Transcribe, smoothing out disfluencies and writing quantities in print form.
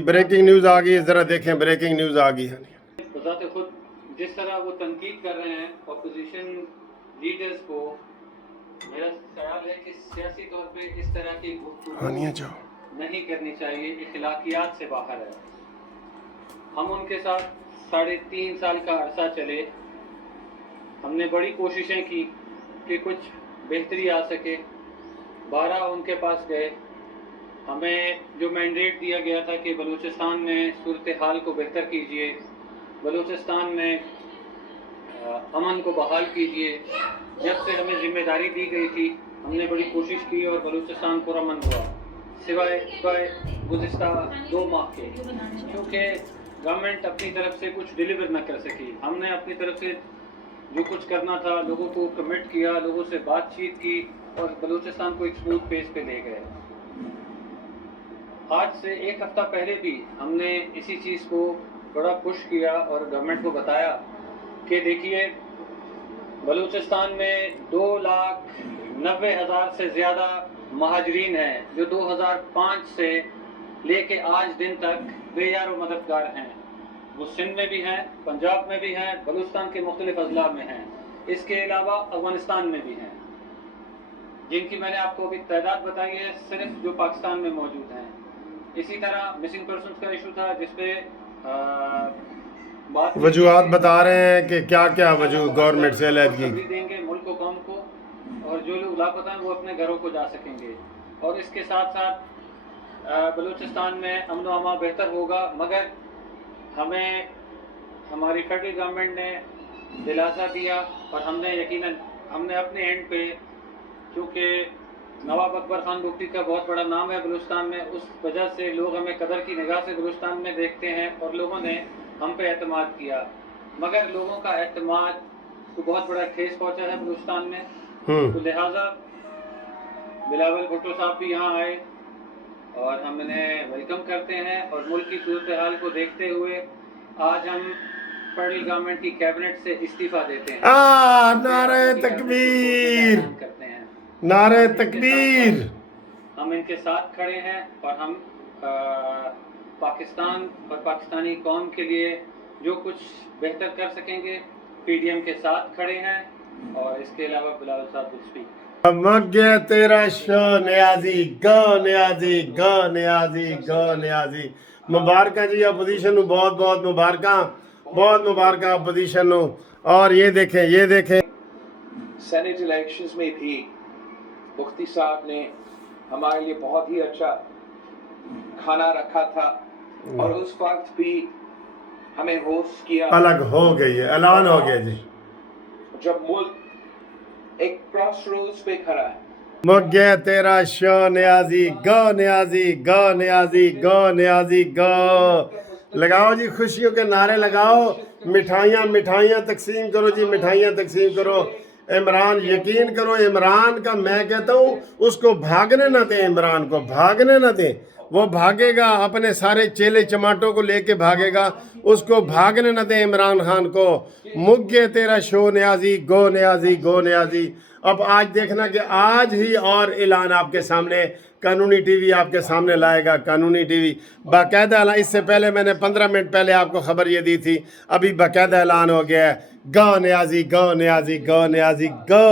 Breaking news آ گئی ہے، ذرا دیکھیں بریکنگ نیوز آ گئی ہے۔ بذات خود جس طرح وہ تنقید کر رہے ہیں اپوزیشن لیڈرز کو، میرا خیال ہے کہ سیاسی طور پہ اس طرح کی گفتگو نہیں کرنی چاہیے، اخلاقیات سے باہر ہے۔ ہم ان کے ساتھ 3.5 سال کا عرصہ چلے، ہم نے بڑی کوششیں کی کہ کچھ بہتری آ سکے، 12 ان کے پاس گئے، ہمیں جو مینڈیٹ دیا گیا تھا کہ بلوچستان میں صورتحال کو بہتر کیجیے، بلوچستان میں امن کو بحال کیجیے، جب سے ہمیں ذمہ داری دی گئی تھی ہم نے بڑی کوشش کی اور بلوچستان پرامن ہوا، سوائے گزشتہ 2 ماہ کے، کیونکہ گورنمنٹ اپنی طرف سے کچھ ڈیلیور نہ کر سکی۔ ہم نے اپنی طرف سے جو کچھ کرنا تھا لوگوں کو کمٹ کیا، لوگوں سے بات چیت کی اور بلوچستان کو ایک اسموتھ پیس پہ لے گئے۔ آج سے 1 ہفتہ پہلے بھی ہم نے اسی چیز کو بڑا پش کیا اور گورنمنٹ کو بتایا کہ دیکھیے بلوچستان میں 2,90,000 سے زیادہ مہاجرین ہیں جو 2005 سے لے کے آج دن تک بے یار و مددگار ہیں۔ وہ سندھ میں بھی ہیں، پنجاب میں بھی ہیں، بلوچستان کے مختلف اضلاع میں ہیں، اس کے علاوہ افغانستان میں بھی ہیں، جن کی میں نے آپ کو ابھی تعداد بتائی ہے صرف جو پاکستان میں موجود ہیں۔ اسی طرح مسنگ پرسنس کا ایشو تھا جس پہ وجوہات بتا رہے ہیں کہ کیا کیا وجوہ گورنمنٹ سے علیحدگی دیں گے ملک و قوم کو، اور جو لوگ لاپتہ ہیں وہ اپنے گھروں کو جا سکیں گے، اور اس کے ساتھ ساتھ بلوچستان میں امن و امان بہتر ہوگا، مگر ہمیں ہماری فیڈرل گورنمنٹ نے دلاسا دیا اور ہم نے یقیناً ہم نے اپنے اینڈ پہ، کیونکہ نواب اکبر خان بگٹی کا بہت بڑا نام ہے بلوچستان میں، اس وجہ سے لوگ ہمیں قدر کی نگاہ سے بلوچستان میں دیکھتے ہیں اور لوگوں نے ہم پہ اعتماد کیا، مگر لوگوں کا اعتماد کو بہت بڑا ٹھیس پہنچا ہے بلوچستان میں، تو لہٰذا بلاول بھٹو صاحب بھی یہاں آئے اور ہم انہیں ویلکم کرتے ہیں، اور ملک کی صورتحال کو دیکھتے ہوئے آج ہم فیڈرل گورنمنٹ کی کیبنٹ سے استعفیٰ دیتے ہیں۔ نعرہ تکبیر، نعرہ تکبیر۔ ہم ان کے ساتھ کھڑے ہیں اور ہم پاکستان اور پاکستانی قوم کے لیے جو کچھ بہتر کر سکیں گے پی ڈی ایم کے ساتھ کھڑے ہیں، اور اس کے علاوہ بلاول صاحب will speak۔ مگے تیرا شو نیازی گو نیازی گو نیازی گو نیازی۔ مبارکہ جی اپوزیشن نو، بہت بہت مبارکہ اپوزیشن نو۔ اور یہ دیکھیں سینٹ الیکشنز میں بھی مفتی صاحب نے ہمارے لیے بہت ہی اچھا کھانا رکھا تھا، اور اس وقت بھی ہمیں ہوسٹ کیا۔ الگ ہو گئی ہے، اعلان ہو گیا جی، جب ملک ایک کراس روز پہ کھڑا ہے۔ مگے تیرا شو نیازی گو نیازی گو نیازی گو نیازی گو۔ لگاؤ جی خوشیوں کے نعرے لگاؤ، مٹھائیاں تقسیم کرو جی، مٹھائیاں تقسیم کرو۔ عمران یقین کرو، عمران کا میں کہتا ہوں اس کو بھاگنے نہ دیں، عمران کو بھاگنے نہ دیں، وہ بھاگے گا اپنے سارے چیلے چماٹوں کو لے کے بھاگے گا، اس کو بھاگنے نہ دیں عمران خان کو۔ مگے تیرا شو نیازی گو نیازی گو نیازی۔ اب آج دیکھنا کہ آج ہی اور اعلان آپ کے سامنے قانونی ٹی وی آپ کے سامنے لائے گا، قانونی ٹی وی باقاعدہ اعلان۔ اس سے پہلے میں نے 15 منٹ پہلے آپ کو خبر یہ دی تھی، ابھی باقاعدہ اعلان ہو گیا ہے، گو نیازی گو نیازی گو نیازی گو۔